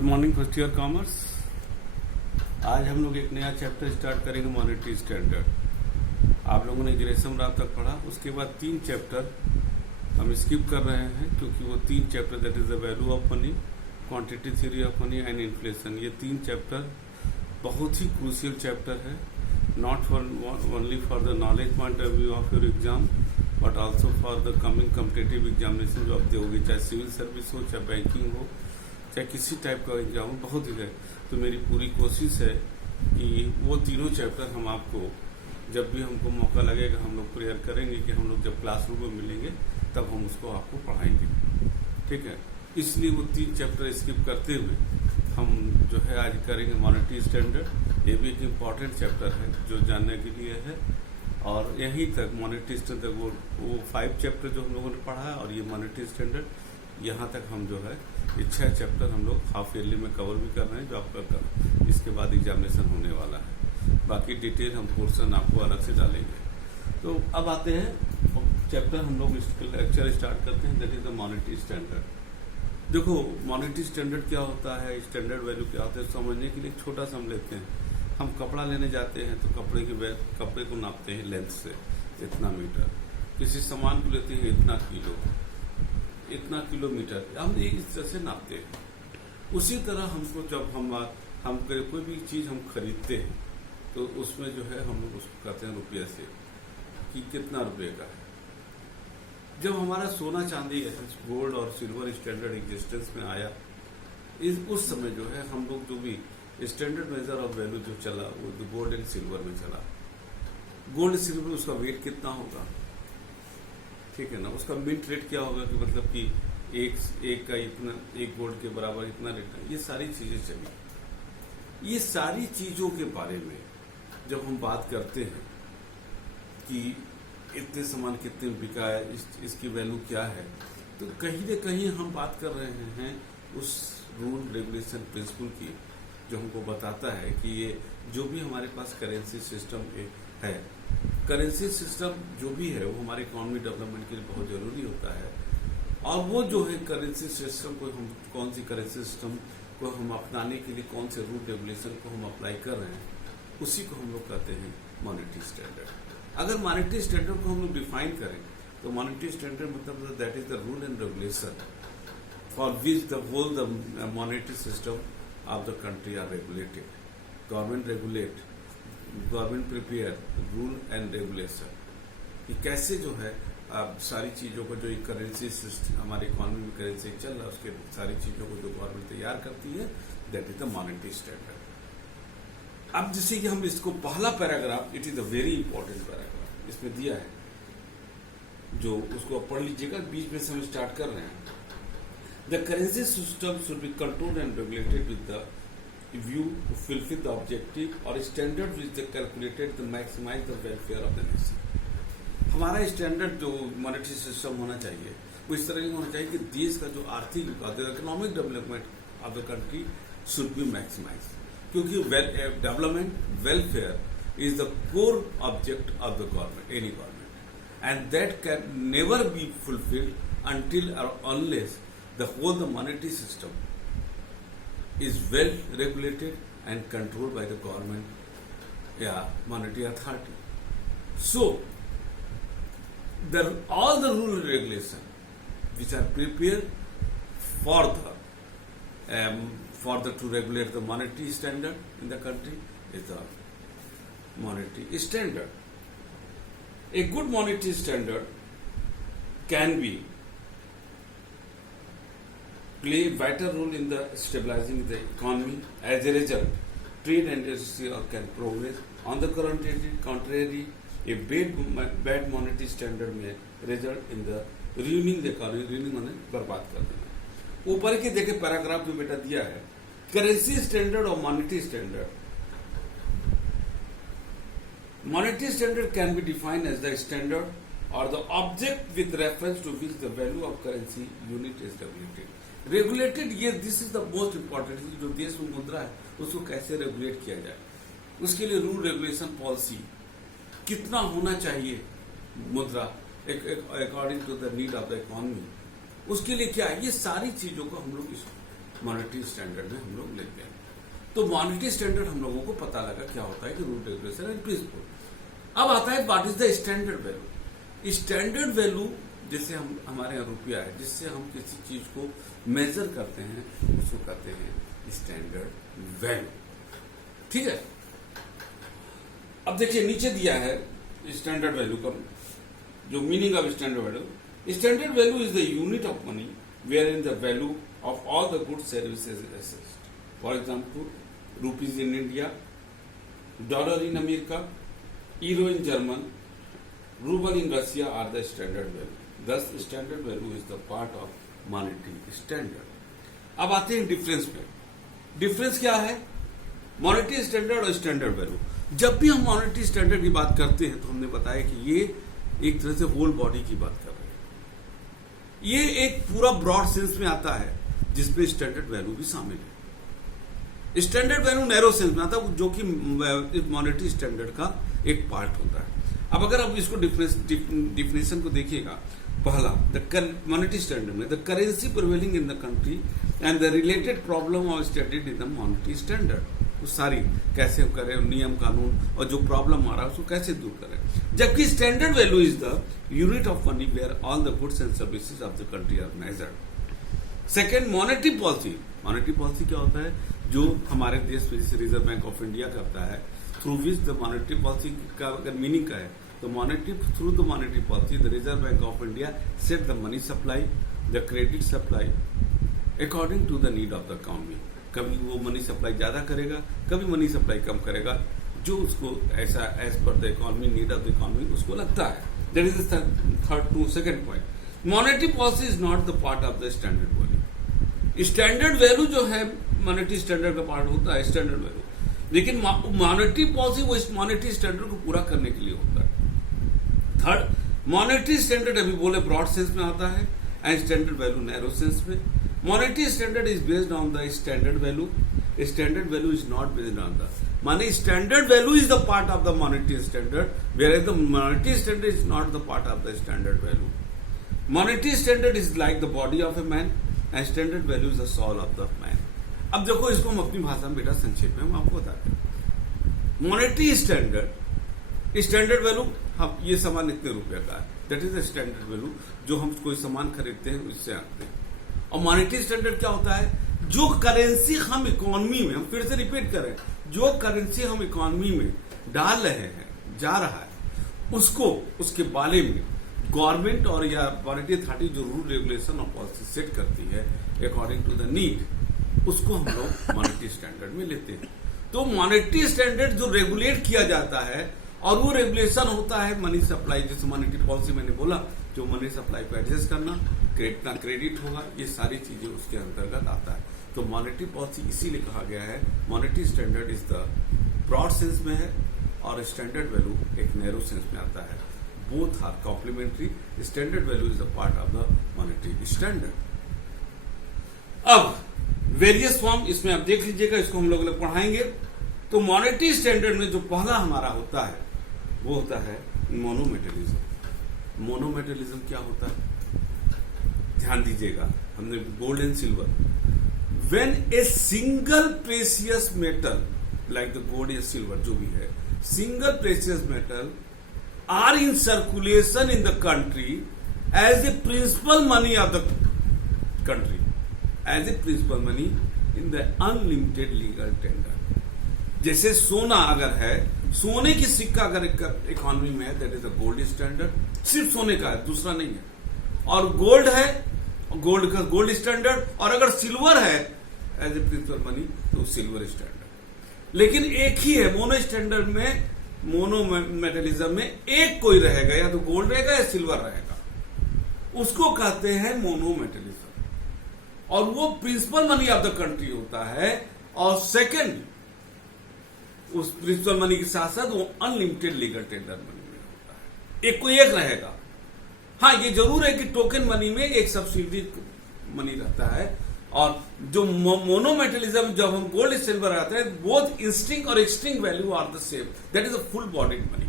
Good morning first year commerce. आज हम लोग एक नया चैप्टर स्टार्ट करेंगे, मॉनेटरी स्टैंडर्ड। आप लोगों ने ग्रेसम रात तक पढ़ा, उसके बाद 3 चैप्टर हम स्किप कर रहे हैं क्योंकि वो 3 chapter that is the value of money, quantity theory of money and inflation, ये 3 चैप्टर बहुत ही क्रूशियल चैप्टर है, not for only for the knowledge point of view of your exam but also for the coming competitive examination जो आप दोगे, चाहे civil service हो, चाहे banking हो, चाहे किसी टाइप का एग्जाम हो, बहुत ही है। तो मेरी पूरी कोशिश है कि वो तीनों चैप्टर हम आपको जब भी हमको मौका लगेगा हम लोग प्रेयर करेंगे कि हम लोग जब क्लासरूम में मिलेंगे तब हम उसको आपको पढ़ाएंगे, ठीक है। इसलिए वो 3 चैप्टर स्किप करते हुए हम जो है आज करेंगे मॉनेटरी स्टैंडर्ड। ये भी एक इम्पॉर्टेंट चैप्टर है जो जानने के लिए है, और यहीं तक मॉनेटरी स्टैंडर्ड वो 5 चैप्टर जो हम लोगों ने पढ़ा है और ये मॉनेटरी स्टैंडर्ड यहाँ तक हम जो है ये 6 चैप्टर हम लोग हाफ ईयरली में कवर भी कर रहे हैं जो आपका इसके बाद एग्जामिनेशन होने वाला है। बाकी डिटेल हम पोर्शन आपको अलग से डालेंगे। तो अब आते हैं चैप्टर, हम लोग लेक्चर स्टार्ट करते हैं, that is the monetary standard. देखो मॉनेटरी स्टैंडर्ड क्या होता है, स्टैंडर्ड वैल्यू क्या होता है, समझने के लिए छोटा सा हम लेते हैं। हम कपड़ा लेने जाते हैं तो कपड़े को नापते हैं लेंथ से, इतना मीटर। किसी सामान को लेते हैं इतना किलो, इतना किलोमीटर, हम इस तरह से नापते हैं। उसी तरह हमको जब हम कोई भी चीज हम खरीदते हैं तो उसमें जो है हम लोग उसको कहते हैं रुपये से कि कितना रुपये का है। जब हमारा सोना चांदी गोल्ड और सिल्वर स्टैंडर्ड एग्जिस्टेंस में आया, उस समय जो है हम लोग जो भी स्टैंडर्ड मेजर ऑफ वैल्यू जो चला वो गोल्ड एंड सिल्वर में चला। गोल्ड सिल्वर उसका वेट कितना होगा, ठीक है ना, उसका मिंट रेट क्या होगा कि मतलब कि एक का इतना, एक गोल्ड के बराबर इतना रेट, ये सारी चीजें चली। ये सारी चीजों के बारे में जब हम बात करते हैं कि इतने सामान कितने बिका है, इसकी वैल्यू क्या है, तो कहीं न कहीं हम बात कर रहे हैं उस रूल रेगुलेशन प्रिंसिपल की जो हमको बताता है कि ये जो भी हमारे पास करेंसी सिस्टम है, करेंसी सिस्टम जो भी है वो हमारे इकोनॉमी डेवलपमेंट के लिए बहुत जरूरी होता है। और वो जो है करेंसी सिस्टम को हम कौन सी करेंसी सिस्टम को हम अपनाने के लिए कौन से रूल रेगुलेशन को हम अप्लाई कर रहे हैं, उसी को हम लोग कहते हैं मॉनेटरी स्टैंडर्ड। अगर मॉनेटरी स्टैंडर्ड को हम लोग डिफाइन करें तो मॉनेटरी स्टैंडर्ड मतलब that is the rule and regulation for which the whole the monetary system of the country are regulated. Government regulate, government prepare rule and regulation कि कैसे जो है सारी चीजों को जो करेंसी सिस्टम हमारे इकोनॉमी में करेंसी चल रहा है उसके सारी चीजों को जो गवर्नमेंट तैयार करती है, that is the monetary standard. अब जैसे कि हम इसको पहला paragraph, it is a very important paragraph इसमें दिया है, जो उसको पढ़ लीजिएगा, बीच में से हम स्टार्ट कर रहे हैं। The currency system should be controlled and regulated with the view to fulfill the objective or standard which they calculated to maximize the welfare of the nation. हमारा स्टैंडर्ड जो मॉनेटरी सिस्टम होना चाहिए वो इस तरह का होना चाहिए कि देश का जो आर्थिक विकास, economic development of the country should be maximise, क्योंकि development welfare is the core object of the government, any government, and that can never be fulfilled until or unless the whole the monetary system is well regulated and controlled by the government, monetary authority. So all the rule and regulation which are prepared for the to regulate the monetary standard in the country is the monetary standard. A good monetary standard can be play a vital role in the stabilizing the economy. As a result, trade and industry can progress. On the contrary, a bad monetary standard may result in the ruining the economy. Ruining माने बर्बाद कर देना। ऊपर के देखे paragraph में बेटा दिया है करेंसी स्टैंडर्ड और monetary standard. Monetary standard can be defined as the standard or the object with reference to which the value of currency unit is regulated. Regulated, ये this is the most important, जो देश में मुद्रा है उसको कैसे regulate किया जाए, उसके लिए रूल रेगुलेशन पॉलिसी कितना होना चाहिए मुद्रा according to the need of the economy, उसके लिए क्या है, ये सारी चीजों को हम लोग मॉनेटरी स्टैंडर्ड में हम लोग लेते हैं। तो मॉनेटरी स्टैंडर्ड हम लोगों को पता लगा क्या होता है कि रूल, रेगुलेशन एंड प्रिंसिपल। अब आता है what is the standard value. Standard value जैसे हमारे यहाँ रुपया है, जिससे हम किसी चीज को मेजर करते हैं, उसको कहते हैं स्टैंडर्ड वैल्यू। ठीक है, अब देखिए नीचे दिया है स्टैंडर्ड वैल्यू का जो meaning of standard value. Standard value is the unit of money where in the value of all the goods services assets. For example rupees in India, dollar in America, euro in German, rouble in Russia are the standard value. Thus, standard value is the part of monetary standard. अब आते हैं difference पे। Difference क्या है monetary standard और standard value? जब भी हम मॉनेटरी स्टैंडर्ड की बात करते हैं तो हमने बताया कि ये एक तरह से होल बॉडी की बात कर रहे हैं। ये एक पूरा ब्रॉड सेंस में आता है जिसमें स्टैंडर्ड वैल्यू भी शामिल है। स्टैंडर्ड वैल्यू नैरो सेंस में आता है जो कि मॉनेटरी स्टैंडर्ड का एक पार्ट होता है। अब अगर आप इसको डिफिनेशन को देखिएगा, पहला द मॉनेटरी स्टैंडर्ड में the currency prevailing in the country and the related problem of studied in the monetary standard. वो सारी कैसे करें, नियम कानून और जो प्रॉब्लम आ रहा है उसको कैसे दूर करें। जबकि standard value is the unit of money where all the goods and services of the country are measured. Second, monetary policy. Monetary policy क्या होता है? जो हमारे देश में जैसे रिजर्व बैंक ऑफ इंडिया करता है, through which the monetary policy का अगर मीनिंग का है तो through the monetary policy the Reserve Bank of India set the money supply, the credit supply according to the need of the economy. कभी वो money supply ज्यादा करेगा, कभी मनी सप्लाई कम करेगा, जो उसको ऐसा एज पर the economy, need of the economy उसको लगता है। That is the second point. Monetary policy is not the part of the standard value. Standard value जो है मॉनेटरी स्टैंडर्ड का पार्ट होता है स्टैंडर्ड वैल्यू, लेकिन मॉनेटरी पॉलिसी वो इस मॉनेटरी स्टैंडर्ड को पूरा करने के लिए होता है। थर्ड, मॉनेटरी स्टैंडर्ड अभी बोले ब्रॉड सेंस में आता है and standard value narrow sense में। Monetary standard is based on the standard value, standard value is not based on the, माने standard value is the part of the monetary standard where the monetary standard is not the part of the standard value. Monetary standard is like the body of a man and standard value is the soul of the man. अब देखो इसको हम अपनी भाषा में बेटा संक्षेप में हम आपको बताते हैं। मॉनेटरी स्टैंडर्ड वैल्यू, हम ये सामान इतने रुपए का है, that is the standard value जो हम कोई सामान खरीदते हैं उससे आते हैं। और मॉनेटरी स्टैंडर्ड क्या होता है? जो करेंसी हम इकोनॉमी में, हम फिर से रिपीट करें, जो करेंसी हम इकोनॉमी में डाल रहे हैं, जा रहा है, उसको उसके बारे में गवर्नमेंट और या मॉनेटरी अथॉरिटी जो रूल, रेगुलेशन और पॉलिसी सेट करती है अकॉर्डिंग टू द नीड, उसको हम लोग मॉनेटरी स्टैंडर्ड में लेते हैं। तो मॉनेटरी स्टैंडर्ड जो रेगुलेट किया जाता है और वो रेगुलेशन होता है मनी सप्लाई, जैसे मॉनेटरी पॉलिसी मैंने बोला, जो मनी सप्लाई को एडजस्ट करना, कितना क्रेडिट होगा, ये सारी चीजें उसके अंतर्गत आता है। तो मॉनेटरी पॉलिसी इसीलिए कहा गया है monetary standard is the broad sense में है और स्टैंडर्ड वैल्यू एक नैरो सेंस में आता है। Both are complementary. Standard value is the part of the monetary standard. अब वेरियस फॉर्म इसमें आप देख लीजिएगा, इसको हम लोग पढ़ाएंगे। तो मॉनेटरी स्टैंडर्ड में जो पहला हमारा होता है वो होता है मोनोमेटलिज्म। मोनोमेटलिज्म क्या होता है? ध्यान दीजिएगा, हमने gold and silver, when a single precious metal like the gold या सिल्वर जो भी है, single precious metal are in circulation in the country as a principal money of the country, as a principal money in the unlimited legal tender. जैसे सोना अगर है, सोने की सिक्का अगर इकोनॉमी में है, that is the gold standard, सिर्फ सोने का है, दूसरा नहीं है। और गोल्ड है, गोल्ड का गोल्ड स्टैंडर्ड, और अगर सिल्वर है एज ए प्रिंसिपल मनी तो सिल्वर स्टैंडर्ड। लेकिन एक ही है मोनो स्टैंडर्ड में, मोनो मेटलिज्म में एक कोई रहेगा, या तो गोल्ड रहेगा या सिल्वर रहेगा, उसको कहते हैं मोनो मेटलिज्म, और वो principal money of the country होता है। और सेकंड, उस प्रिंसिपल मनी के साथ साथ वो अनलिमिटेड लीगल टेंडर मनी में होता है, एक को एक रहेगा। हाँ, ये जरूर है कि टोकन मनी में एक सब्सिडी मनी रहता है, और जो मोनोमेटलिज्म जब हम गोल्ड सिल्वर आते हैं, बोथ इंस्टिंग और extrinsic value are the same, that is a full bodied money,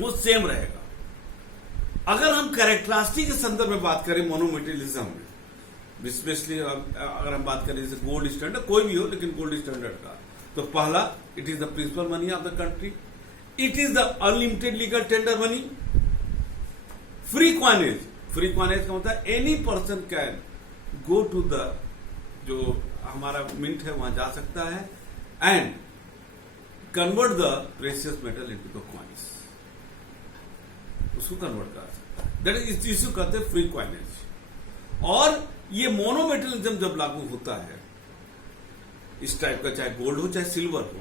वो सेम रहेगा। अगर हम कैरेक्टरिस्टिक के संदर्भ में बात करें मोनोमेटलिज्म में, स्पेशली अगर हम बात करें जैसे गोल्ड स्टैंडर्ड, कोई भी हो लेकिन गोल्ड स्टैंडर्ड का, तो पहला, it is the principal money of the country, it is the unlimited legal tender money, free coinage, free coinage का मतलब है any person can go to the जो हमारा मिंट है वहां जा सकता है and convert the precious metal into the coins, उसको कन्वर्ट कर सकता है, दैट इज इस इश्यू कहते हैं फ्री क्वाइनेज। और ये मोनोमेटलिज्म जब लागू होता है इस टाइप का, चाहे गोल्ड हो चाहे सिल्वर हो,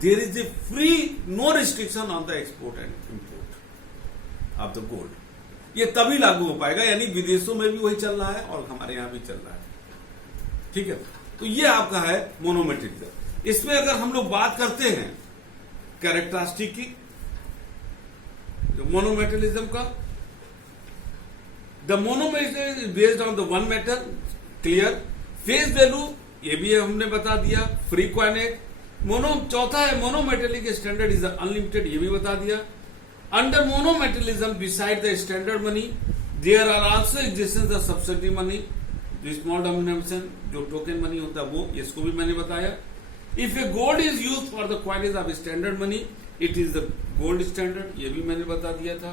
there is a free no restriction on the export and import of the gold. ये तभी लागू हो पाएगा, यानी विदेशों में भी वही चल रहा है और हमारे यहां भी चल रहा है, ठीक है। तो ये आपका है मोनोमेटलिज्म। इसमें अगर हम लोग बात करते हैं कैरेक्टरिस्टिक की मोनोमेटलिज्म का, the monometal is based on the one metal, clear, face value ये भी हमने बता दिया, फ्री क्वाइनेज, चौथा है मोनोमेटेलिक स्टैंडर्ड इज अनलिमिटेड, ये भी बता दिया। Under monometallism beside the standard money there are also existence the subsidy money, जो स्मॉल डिनोमिनेशन जो टोकन मनी होता है वो, इसको भी मैंने बताया। If a gold is use for the coinage of standard money it is the gold standard, ये भी मैंने बता दिया था।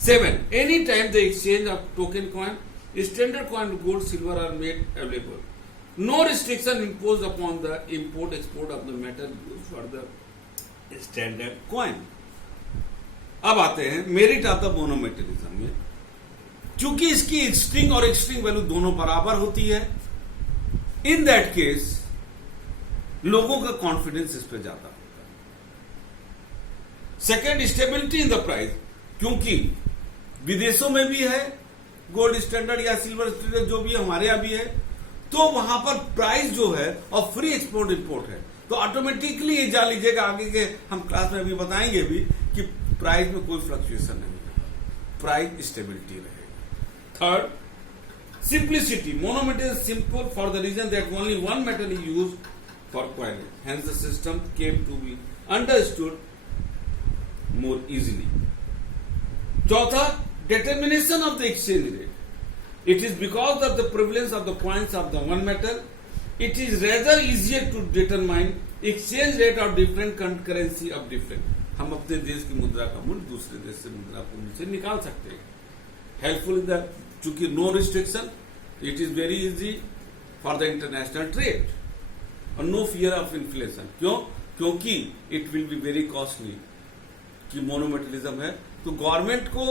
7 any time the exchange of token coin, standard coin, gold, silver are made available, no restriction imposed upon the import export of the metal used for the standard coin। अब आते हैं merit of the मोनोमेटलिज्म में, क्योंकि इसकी string और एक्सट्रिंग value दोनों बराबर होती है, इन दैट केस लोगों का कॉन्फिडेंस इस पर ज्यादा होता है। Second, stability in the price, क्योंकि विदेशों में भी है गोल्ड स्टैंडर्ड या सिल्वर स्टैंडर्ड, जो भी हमारे यहां भी है, तो वहां पर प्राइस जो है और फ्री एक्सपोर्ट इंपोर्ट है, तो ऑटोमेटिकली ये जान लीजिएगा, आगे के हम क्लास में भी बताएंगे भी कि प्राइस में कोई फ्लक्चुएशन नहीं है, प्राइस स्टेबिलिटी रहेगी। Third, simplicity, monometal is simple for the reason that only one metal is use for coinage, hence the system came to be understood more easily. चौथा, determination of the exchange rate, it is because of the prevalence of the coins of the one metal, it is rather easier to determine exchange rate of different currency of different, हम अपने देश की मुद्रा का मूल्य दूसरे देश से मुद्रा को मूल्य से निकाल सकते हैं। हेल्पफुल इन द, चूंकि no restriction, it is very easy for the international trade और नो फियर ऑफ इन्फ्लेशन। क्यों? क्योंकि it will be very costly, कि मोनोमेटलिज्म है तो गवर्नमेंट को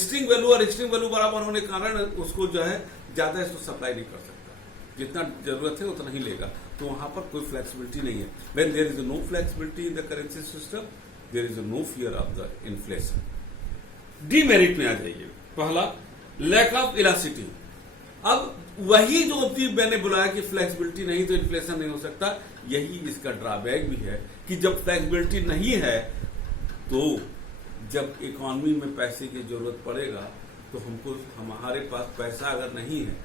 स्ट्रिंग वैल्यू और एक्सट्रिंग वैल्यू बराबर होने के कारण उसको जो है ज्यादा इसको सप्लाई नहीं कर सकता, जितना जरूरत है उतना ही लेगा, तो वहां पर कोई फ्लेक्सिबिलिटी नहीं है। When there is no flexibility in the currency system there is no fear of the inflation. Demerit में आ जाइए, पहला लैक ऑफ इलास्टिसिटी। अब वही जो अभी मैंने बुलाया कि फ्लेक्सिबिलिटी नहीं तो इन्फ्लेशन नहीं हो सकता, यही इसका ड्रॉबैक भी है कि जब फ्लेक्सिबिलिटी नहीं है तो जब इकोनॉमी में पैसे की जरूरत पड़ेगा तो हमको, हमारे पास पैसा अगर नहीं है,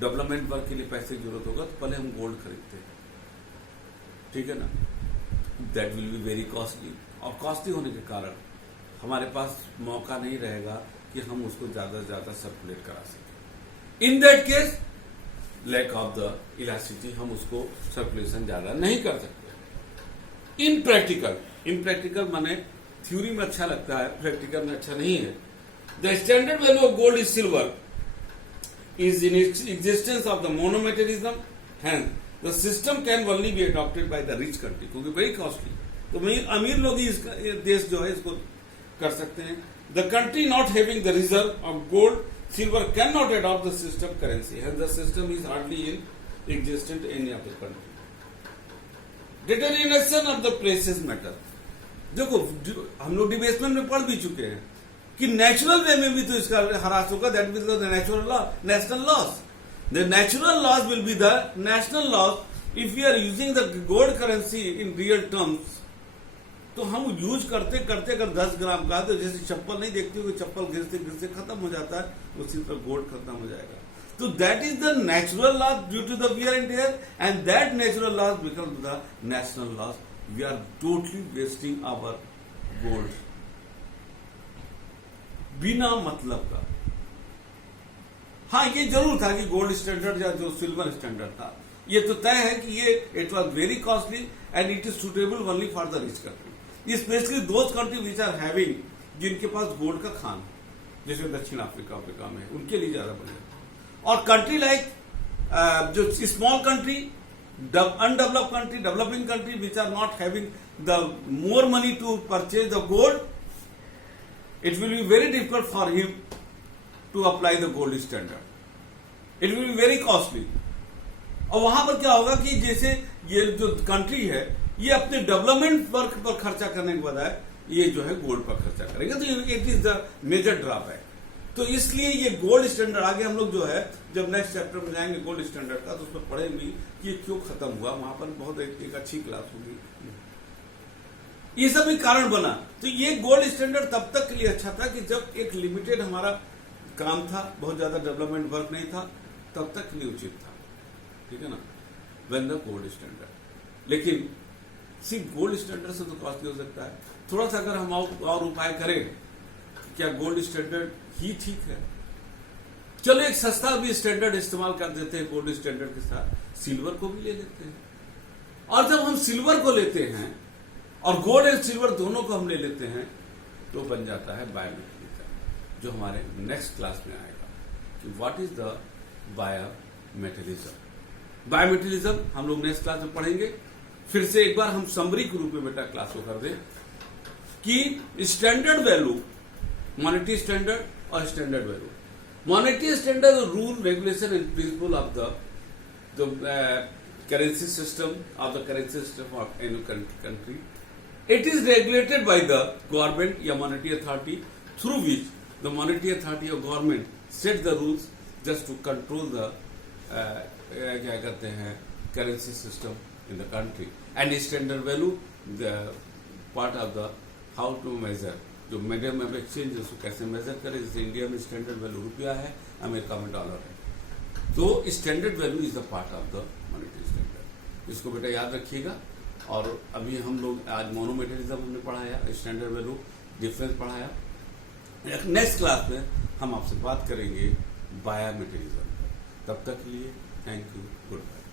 डेवलपमेंट वर्क के लिए पैसे की जरूरत होगा तो पहले हम गोल्ड खरीदते हैं, ठीक है ना, that will be very costly, और कॉस्टली होने के कारण हमारे पास मौका नहीं रहेगा कि हम उसको ज्यादा से ज्यादा सर्कुलेट करा सकें। In that case lack of the elasticity, हम उसको सर्कुलेशन ज्यादा नहीं कर सकते। इनप्रैक्टिकल माने थ्योरी में अच्छा लगता है, प्रैक्टिकल में अच्छा नहीं है। The standard value of gold is silver is in its existence of the monometallism, hence the system can only be adopted by the rich country, क्योंकि very costly, तो अमीर लोग ही इसका देश जो है इसको कर सकते हैं। The country not having the reserve of gold, silver cannot adopt the system currency, hence the system is hardly in existent in any other country. Determination of the precious metal, देखो हम लोग डिबेसमेंट में पढ़ भी चुके हैं कि नेचुरल वे में भी तो इसका हरास होगा, that will the natural law, national loss. The natural loss will be the national loss if you are using the gold currency in real terms. तो हम यूज करते करते अगर 10 ग्राम का, तो जैसे चप्पल नहीं देखते हो, चप्पल गिरते गिरते खत्म हो जाता है, उसी तरह गोल्ड खत्म हो जाएगा। तो that is the natural loss due to the wear and tear, and that natural loss become the national loss. We are totally wasting our gold बिना मतलब का। हाँ, ये जरूर था कि गोल्ड स्टैंडर्ड या जो सिल्वर स्टैंडर्ड था, ये तो तय है कि ये it was very costly and it is suitable only for the rich country, specially those country which are having, जिनके पास गोल्ड का खान, जैसे दक्षिण अफ्रीका में, उनके लिए ज्यादा बढ़िया। और कंट्री लाइक जो small country, undeveloped country, developing country which are not having the more money to purchase the gold, it will be very difficult for him to apply the gold standard. It will be very costly. और वहां पर क्या होगा कि जैसे ये जो country है ये अपने डेवलपमेंट वर्क पर खर्चा करने के बजाय ये जो है गोल्ड पर खर्चा करेंगे, तो it is the major drawback. तो इसलिए ये गोल्ड स्टैंडर्ड आगे हम लोग जो है जब नेक्स्ट चैप्टर में जाएंगे गोल्ड स्टैंडर्ड का, तो उसमें पढ़ेंगे कि ये क्यों खत्म हुआ, वहां पर बहुत एक अच्छी क्लास होगी, ये सब भी कारण बना। तो ये गोल्ड स्टैंडर्ड तब तक के लिए अच्छा था कि जब एक लिमिटेड हमारा काम था, बहुत ज्यादा डेवलपमेंट वर्क नहीं था, तब तक के लिए उचित था, ठीक है ना, व्हेन द गोल्ड स्टैंडर्ड। लेकिन सिर्फ गोल्ड स्टैंडर्ड से तो कॉस्टली हो सकता है, थोड़ा सा अगर हम और उपाय करें, क्या गोल्ड स्टैंडर्ड ही ठीक है? चलो एक सस्ता भी स्टैंडर्ड इस्तेमाल कर देते हैं, गोल्ड स्टैंडर्ड के साथ सिल्वर को भी ले लेते हैं। और जब हम सिल्वर को लेते हैं और गोल्ड एंड सिल्वर दोनों को हम ले लेते हैं, तो बन जाता है बायोमेटेलिज्म, जो हमारे नेक्स्ट क्लास में आएगा कि व्हाट इज द बायोमेटेलिज्म। बायोमेटेलिज्म हम लोग नेक्स्ट क्लास में पढ़ेंगे। फिर से एक बार हम समरी के रूप में बेटा क्लास को कर दें कि स्टैंडर्ड वैल्यू, मॉनेटरी स्टैंडर्ड और standard value. Monetary standard rule, regulation and principle of the currency system of any country. It is regulated by the government या monetary authority, through which the monetary authority or government set the rules just to control the क्या कहते हैं currency system in the country. And standard value, the part of the how to measure, जो medium of exchange उसको कैसे major करें। जैसे India में standard value रुपया है, अमेरिका में डॉलर है, तो standard value is the part of the monetary standard. इसको बेटा याद रखिएगा। और अभी हम लोग आज मोनोमेटेरिज्म हमने पढ़ाया, स्टैंडर्ड वैल्यू डिफरेंस पढ़ाया। नेक्स्ट क्लास में हम आपसे बात करेंगे बायोमेटेरिज्म। तब तक के लिए थैंक यू, गुड बाय।